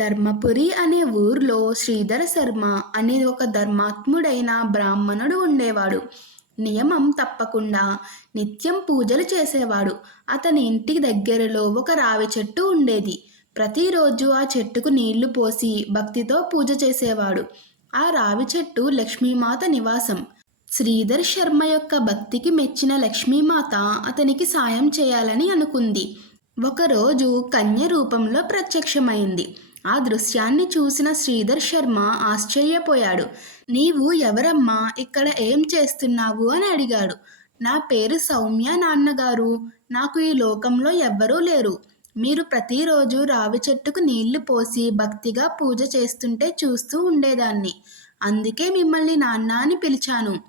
ధర్మపురి అనే ఊర్లో శ్రీధర శర్మ అనే ఒక ధర్మాత్ముడైన బ్రాహ్మణుడు ఉండేవాడు. నియమం తప్పకుండా నిత్యం పూజలు చేసేవాడు. అతని ఇంటి దగ్గరలో ఒక రావి చెట్టు ఉండేది. ప్రతిరోజు ఆ చెట్టుకు నీళ్ళు పోసి భక్తితో పూజ చేసేవాడు. ఆ రావి చెట్టు లక్ష్మీమాత నివాసం. శ్రీధర్ శర్మ యొక్క భక్తికి మెచ్చిన లక్ష్మీమాత అతనికి సాయం చేయాలని అనుకుంది. ఒకరోజు కన్య రూపంలో ప్రత్యక్షమైంది. ఆ దృశ్యాన్ని చూసిన శ్రీధర్ శర్మ ఆశ్చర్యపోయాడు. నీవు ఎవరమ్మా? ఇక్కడ ఏం చేస్తున్నావు? అని అడిగాడు. నా పేరు సౌమ్య నాన్నగారు. నాకు ఈ లోకంలో ఎవ్వరూ లేరు. మీరు ప్రతిరోజు రావి చెట్టుకు నీళ్ళు పోసి భక్తిగా పూజ చేస్తుంటే చూస్తూ ఉండేదాన్ని. అందుకే మిమ్మల్ని నాన్న అని పిలిచాను.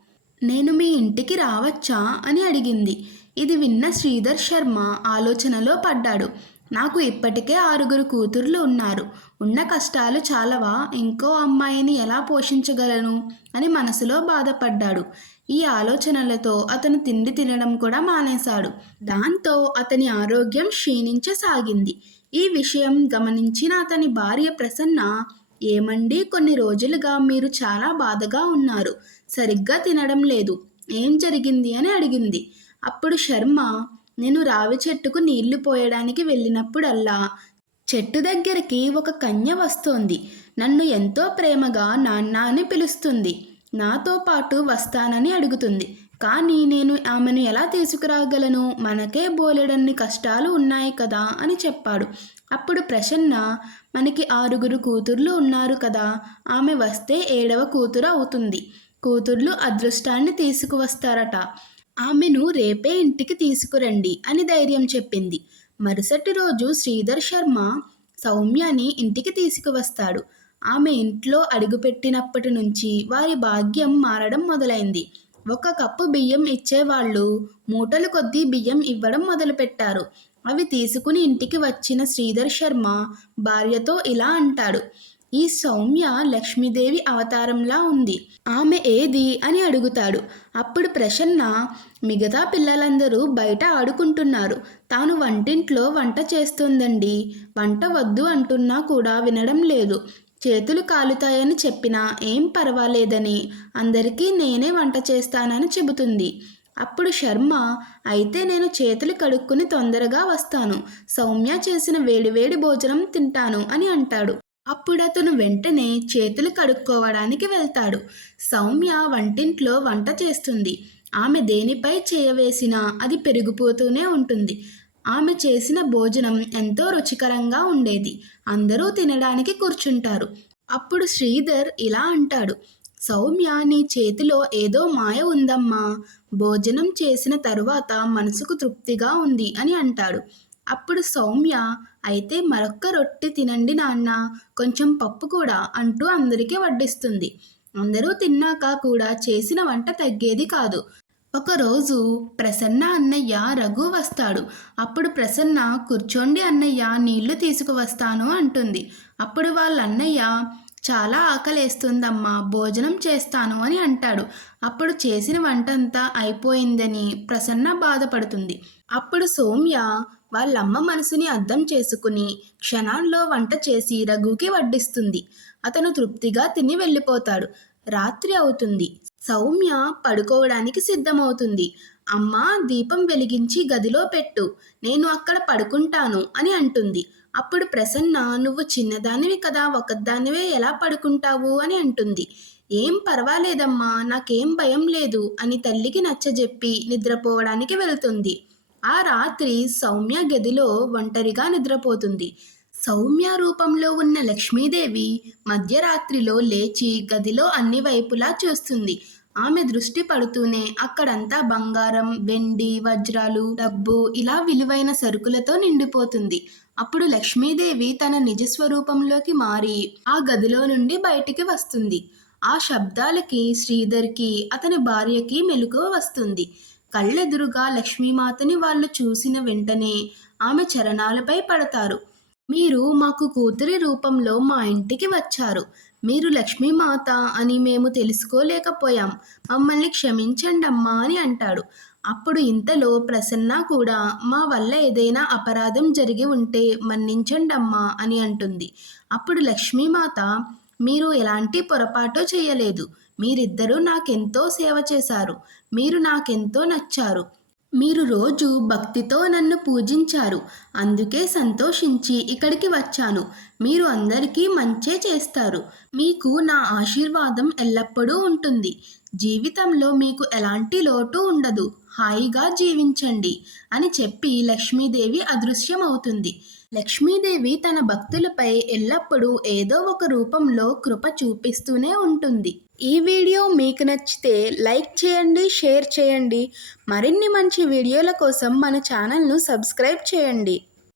నేను మీ ఇంటికి రావచ్చా? అని అడిగింది. ఇది విన్న శ్రీధర్ శర్మ ఆలోచనలో పడ్డాడు. నాకు ఇప్పటికే ఆరుగురు కూతుర్లు ఉన్నారు. ఉన్న కష్టాలు చాలవా? ఇంకో అమ్మాయిని ఎలా పోషించగలను? అని మనసులో బాధపడ్డాడు. ఈ ఆలోచనలతో అతను తిండి తినడం కూడా మానేశాడు. దాంతో అతని ఆరోగ్యం క్షీణించసాగింది. ఈ విషయం గమనించిన అతని భార్య ప్రసన్న ఏమండి కొన్ని రోజులుగా మీరు చాలా బాధగా ఉన్నారు. సరిగ్గా తినడం లేదు. ఏం జరిగింది? అని అడిగింది. అప్పుడు శర్మ నేను రావి చెట్టుకు నీళ్ళు పోయడానికి వెళ్ళినప్పుడల్లా చెట్టు దగ్గరికి ఒక కన్య వస్తోంది. నన్ను ఎంతో ప్రేమగా నాన్న అని పిలుస్తుంది. నాతో పాటు వస్తానని అడుగుతుంది. కానీ నేను ఆమెను ఎలా తీసుకురాగలను? మనకే బోలెడన్ని కష్టాలు ఉన్నాయి కదా అని చెప్పాడు. అప్పుడు ప్రసన్న మనకి ఆరుగురు కూతుర్లు ఉన్నారు కదా. ఆమె వస్తే ఏడవ కూతురు అవుతుంది. కూతుర్లు అదృష్టాన్ని తీసుకువస్తారట. ఆమెను రేపే ఇంటికి తీసుకురండి అని ధైర్యం చెప్పింది. మరుసటి రోజు శ్రీధర్ శర్మ సౌమ్యని ఇంటికి తీసుకువస్తాడు. ఆమె ఇంట్లో అడుగుపెట్టినప్పటి నుంచి వారి భాగ్యం మారడం మొదలైంది. ఒక కప్పు బియ్యం ఇచ్చేవాళ్ళు మూటలు కొద్దీ బియ్యం ఇవ్వడం మొదలుపెట్టారు. అవి తీసుకుని ఇంటికి వచ్చిన శ్రీధర్ శర్మ భార్యతో ఇలా అంటాడు. ఈ సౌమ్య లక్ష్మీదేవి అవతారంలా ఉంది. ఆమె ఏది అని అడుగుతాడు. అప్పుడు ప్రసన్న మిగతా పిల్లలందరూ బయట ఆడుకుంటున్నారు. తాను వంటింట్లో వంట చేస్తుందండి. వంట వద్దు అంటున్నా కూడా వినడం లేదు. చేతులు కాలుతాయని చెప్పినా ఏం పర్వాలేదని అందరికీ నేనే వంట చేస్తానని చెబుతుంది. అప్పుడు శర్మ అయితే నేను చేతులు కడుక్కుని తొందరగా వస్తాను. సౌమ్య చేసిన వేడివేడి భోజనం తింటాను అని అంటాడు. అప్పుడు అతను వెంటనే చేతులు కడుక్కోవడానికి వెళ్తాడు. సౌమ్య వంటింట్లో వంట చేస్తుంది. ఆమె దేనిపై చేయవేసినా అది పెరిగిపోతూనే ఉంటుంది. ఆమె చేసిన భోజనం ఎంతో రుచికరంగా ఉండేది. అందరూ తినడానికి కూర్చుంటారు. అప్పుడు శ్రీధర్ ఇలా అంటాడు. సౌమ్య నీ చేతిలో ఏదో మాయ ఉందమ్మా. భోజనం చేసిన తరువాత మనసుకు తృప్తిగా ఉంది అని అంటాడు. అప్పుడు సౌమ్య అయితే మరొక్క రొట్టె తినండి నాన్న కొంచెం పప్పు కూడా అంటూ అందరికీ వడ్డిస్తుంది. అందరూ తిన్నాక కూడా చేసిన వంట తగ్గేది కాదు. ఒకరోజు ప్రసన్న అన్నయ్య రఘు వస్తాడు. అప్పుడు ప్రసన్న కూర్చోండి అన్నయ్య నీళ్ళు తీసుకువస్తాను అంటుంది. అప్పుడు వాళ్ళ అన్నయ్య చాలా ఆకలేస్తుందమ్మా భోజనం చేస్తాను అని అంటాడు. అప్పుడు చేసిన వంటంతా అయిపోయిందని ప్రసన్న బాధపడుతుంది. అప్పుడు సౌమ్య వాళ్ళమ్మ మనసుని అర్థం చేసుకుని క్షణాల్లో వంట చేసి రఘుకి వడ్డిస్తుంది. అతను తృప్తిగా తిని వెళ్ళిపోతాడు. రాత్రి అవుతుంది. సౌమ్య పడుకోవడానికి సిద్ధమవుతుంది. అమ్మా దీపం వెలిగించి గదిలో పెట్టు. నేను అక్కడ పడుకుంటాను అని అంటుంది. అప్పుడు ప్రసన్న నువ్వు చిన్నదానివి కదా ఒకదానివే ఎలా పడుకుంటావు? అని అంటుంది. ఏం పర్వాలేదమ్మా నాకేం భయం లేదు అని తల్లికి నచ్చజెప్పి నిద్రపోవడానికి వెళ్తుంది. ఆ రాత్రి సౌమ్య గదిలో ఒంటరిగా నిద్రపోతుంది. సౌమ్య రూపంలో ఉన్న లక్ష్మీదేవి మధ్యరాత్రిలో లేచి గదిలో అన్ని వైపులా చూస్తుంది. ఆమె దృష్టి పడుతూనే అక్కడంతా బంగారం వెండి వజ్రాలు డబ్బు ఇలా విలువైన సరుకులతో నిండిపోతుంది. అప్పుడు లక్ష్మీదేవి తన నిజ స్వరూపంలోకి మారి ఆ గదిలో నుండి బయటికి వస్తుంది. ఆ శబ్దాలకి శ్రీధర్కి అతని భార్యకి మెలకువ వస్తుంది. కళ్ళెదురుగా లక్ష్మీమాతని వాళ్ళు చూసిన వెంటనే ఆమె చరణాలపై పడతారు. మీరు మాకు కూతురి రూపంలో మా ఇంటికి వచ్చారు. మీరు లక్ష్మీమాత అని మేము తెలుసుకోలేకపోయాం. మమ్మల్ని క్షమించండి అమ్మా అని అంటాడు. అప్పుడు ఇంతలో ప్రసన్న కూడా మా వల్ల ఏదైనా అపరాధం జరిగి ఉంటే మన్నించండమ్మా అని అంటుంది. అప్పుడు లక్ష్మీమాత మీరు ఎలాంటి పొరపాటు చేయలేదు. మీరిద్దరూ నాకెంతో సేవ చేశారు. మీరు నాకెంతో నచ్చారు. మీరు రోజు భక్తితో నన్ను పూజించారు. అందుకే సంతోషించి ఇక్కడికి వచ్చాను. మీరు అందరికీ మంచే చేస్తారు. మీకు నా ఆశీర్వాదం ఎల్లప్పుడూ ఉంటుంది. జీవితంలో మీకు ఎలాంటి లోటు ఉండదు. హాయిగా జీవించండి అని చెప్పి లక్ష్మీదేవి అదృశ్యమవుతుంది. లక్ష్మీదేవి తన భక్తులపై ఎల్లప్పుడూ ఏదో ఒక రూపంలో కృప చూపిస్తూనే ఉంటుంది. ఈ వీడియో మీకు నచ్చితే లైక్ చేయండి షేర్ చేయండి. మరిన్ని మంచి వీడియోల కోసం మన ఛానల్ను సబ్స్క్రైబ్ చేయండి.